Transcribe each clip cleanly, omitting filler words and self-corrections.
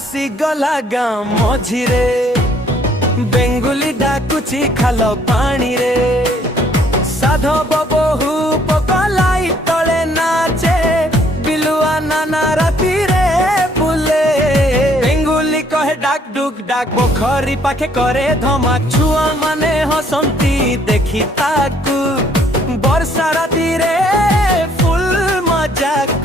आसी गला गाँ मझिरे बेंगुली डाकुची खाल पानी रे साधव बहु पकलाई तले नाचे बिलुआ नाना राती रे बुले बेंगुली कहे डाक डुक डाक पोखरी पाखे करे धमाक छुआ माने हसंती देखी ताकू वर्षा राती रे फुल मजाक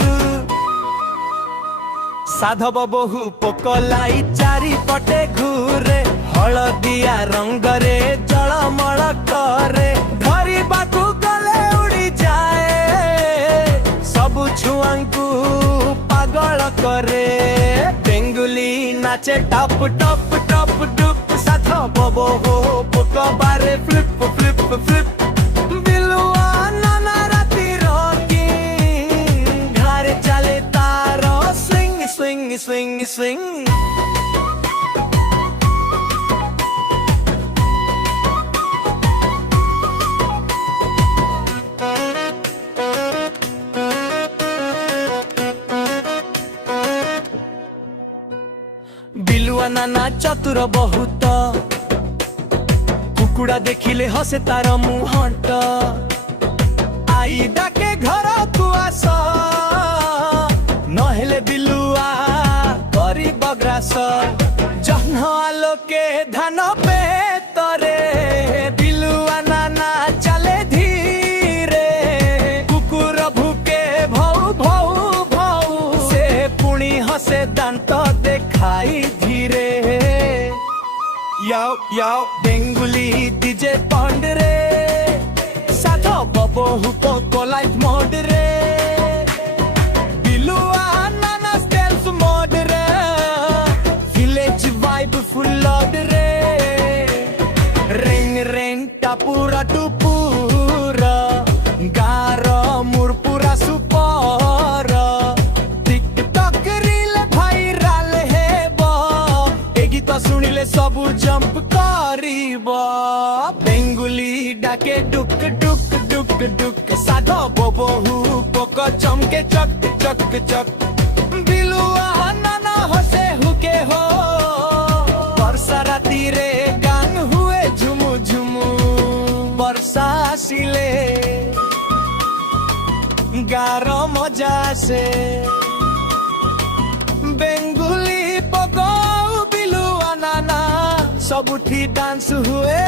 साधव बहु पकलाई चारि पटे घूरे हलदिया रंगरे जलमल करे धरिबाकू गले उड़ी जाए सबु छुआंकू पागल करे बेंगुली नाचे टप टप टप टप साधव बहु पकबारे फ्लिप फ्लिप फ्लिप बिलुआ नाना राती रॉकिंग घरे चले तारो स्विंग स्विंग स्विंग स्विंग बिलुआ नाना चतुर बहुत कुकुड़ा देखिले हसे तार मुहंट आई डाके घर तू आस नहेले बिलुआ करी बग्रास जह्न आलोके धान पे तरे बिलुआ नाना चले धीरे कुकुर भूके भौ भौ भौ से पुणी हसे दांत देखाई धीरे याओ याओ बेंगुली डीजे पंड रे साधव बहु को लाइफ मोड रे बिलुआ नाना स्टेल्स मोड रे विलेज वाइब फुल लोड रे रिंग रिंग टापुरा टुपुरा गारो मुरपुरा सुपर टिकटॉक रील भाइराल हेबो ए गीत सुनिले सबु जंप करिब बेंगुली डाके डुक डुक डुक डुक साधव बहु पोक चमके चक चक चक बिलुआ नाना हसे हुके हो वर्षा राती रे गान हुए झुमु झुमु वर्षा आसिले गारो मजा से बेंगुली पको बिलुआ नाना सबुठी डांस हुए।